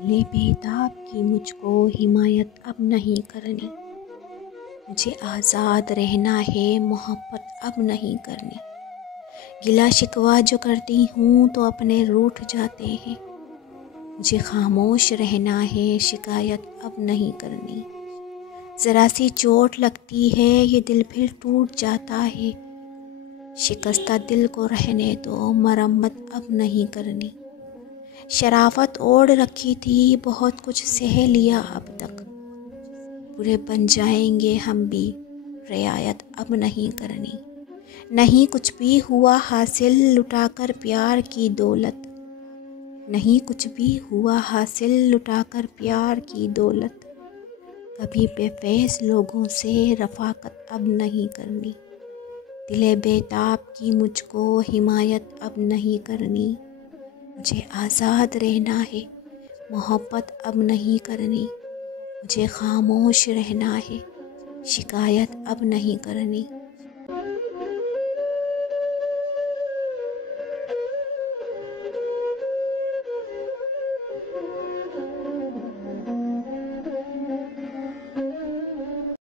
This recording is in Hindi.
ले बेताब की मुझको हिमायत अब नहीं करनी। मुझे आज़ाद रहना है, मोहब्बत अब नहीं करनी। गिला शिकवा जो करती हूँ तो अपने रूठ जाते हैं। मुझे खामोश रहना है, शिकायत अब नहीं करनी। ज़रा सी चोट लगती है, ये दिल फिर टूट जाता है। शिकस्ता दिल को रहने दो, मरम्मत अब नहीं करनी। शराफत ओढ़ रखी थी, बहुत कुछ सह लिया अब तक। बुरे बन जाएंगे हम भी, रियायत अब नहीं करनी। नहीं कुछ भी हुआ हासिल, लुटाकर प्यार की दौलत। नहीं कुछ भी हुआ हासिल, लुटाकर प्यार की दौलत। कभी बेफैस लोगों से रफाकत अब नहीं करनी। दिले बेताब की मुझको हिमायत अब नहीं करनी। मुझे आज़ाद रहना है, मोहब्बत अब नहीं करनी। मुझे खामोश रहना है, शिकायत अब नहीं करनी।